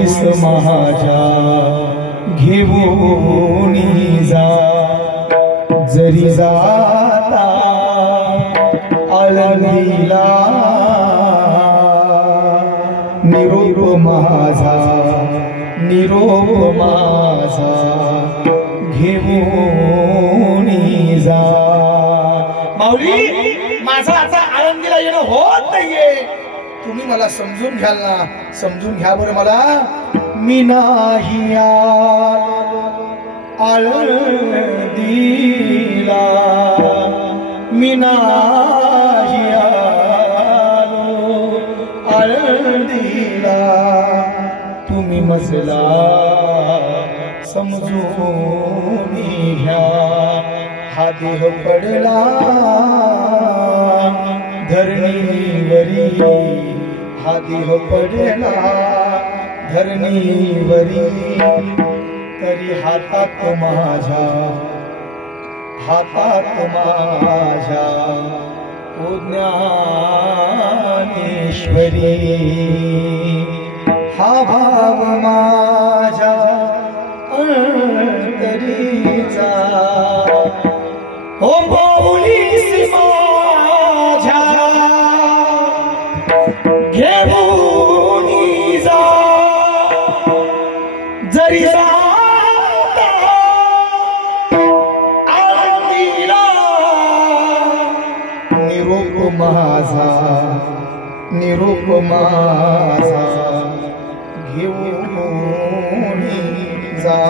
माऊलीस माझ्या घेऊन जा, जरी जाता आळंदीला निरोप माझा, निरोप माझा घेऊन जा। माऊली, माझा आता आळंदीला येणं होत नाहीये, तुम्ही मला समजून घ्याल ना? समजून घ्या बरं मला। मी नाही आळंदीला, मी नाही आलो आळंदीला, तुम्ही मजला समजून घ्या। हा देह पडला धरणीवरी, हा देह पडला धरणीवरी, तरी हातात माझ्या, हातात माझ्या ओ ज्ञानेश्वरी, हा भाव माझ्या अंतरीचा, ओ माऊलीस माझ्या घेऊन जा, जरी जाता आळंदीला निरोप माझा, निरोप माझा घेऊन जा।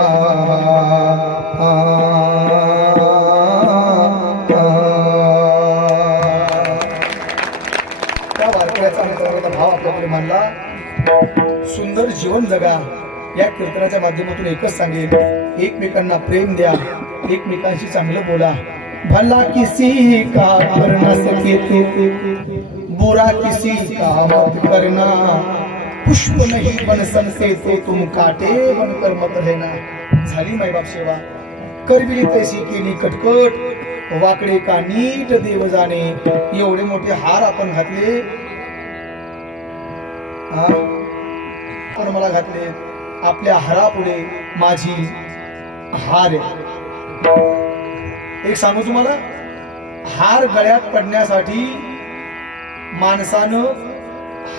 त्या वारकऱ्याचा अंतर्गत भाव आपल्याकडे मानला। सुंदर जीवन जगा, या कीर्तनाच्या माध्यमातून एकच सांगेल, एकमेकांना प्रेम द्या, एकमेकांशी चांगलं बोला। भला किसी का कर न सके तो, बुरा किसी का मत करना, पुष्प नहीं बन सकते तो तुम काटे बनकर मत रहना। झाली मायबाप सेवा, करविली तैसी केली कटकट, वाकडे का नीट देव जाणे। एवढे मोठे हार आपण घातले, पण मला घातले, आपल्या हारापुढे माझी हार आहे। एक सांगू तुम्हाला, हार गळ्यात पडण्यासाठी माणसानं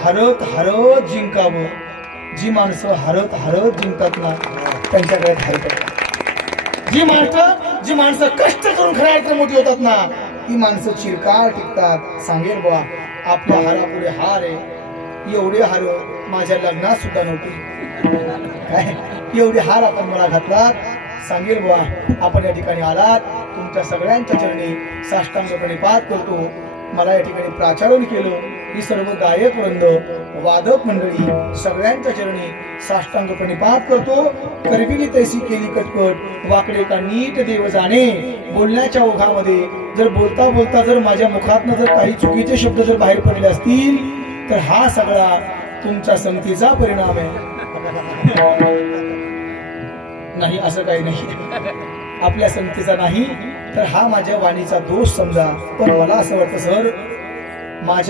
हरत हरत जिंकावं। जी माणसं हरत हरत जिंकतात ना, त्यांच्या गळ्यात हार पडतात। जी माणसं कष्ट करून खऱ्या अर्थाने मोठी होतात ना, ती माणसं चिरकाळ टिकतात। सांगेल बुवा, आपल्या हारापुढे हार आहे। एवढे हार माझ्या लग्नात सुद्धा नव्हते, काय एवढे हार आपण मला घातलात। सांगेल बुवा, आपण या ठिकाणी आलात, तुमच्या सगळ्यांच्या चरणी साष्टांग प्रणिपात करतो। मला या ठिकाणी प्राचारण केलं, ही सर्व गायक वृंद, वादक मंडळी सगळ्यांच्या चरणी साष्टांग प्रणिपात करतो। करविली तैसी केली कटकट, वाकडे का नीट देव जाणे। बोलण्याच्या ओघामध्ये जर बोलता बोलता जर माझ्या मुखातनं जर काही चुकीचे शब्द जर बाहेर पडले असतील, तर हा सगळा तुमच्या संगतीचा परिणाम आहे। नाही, असं काही नाही, आपल्या संगतीचा नाही, तर हा माझ्या वाणीचा दोष समजा। पण मला असं वाटतं सर, माझ्या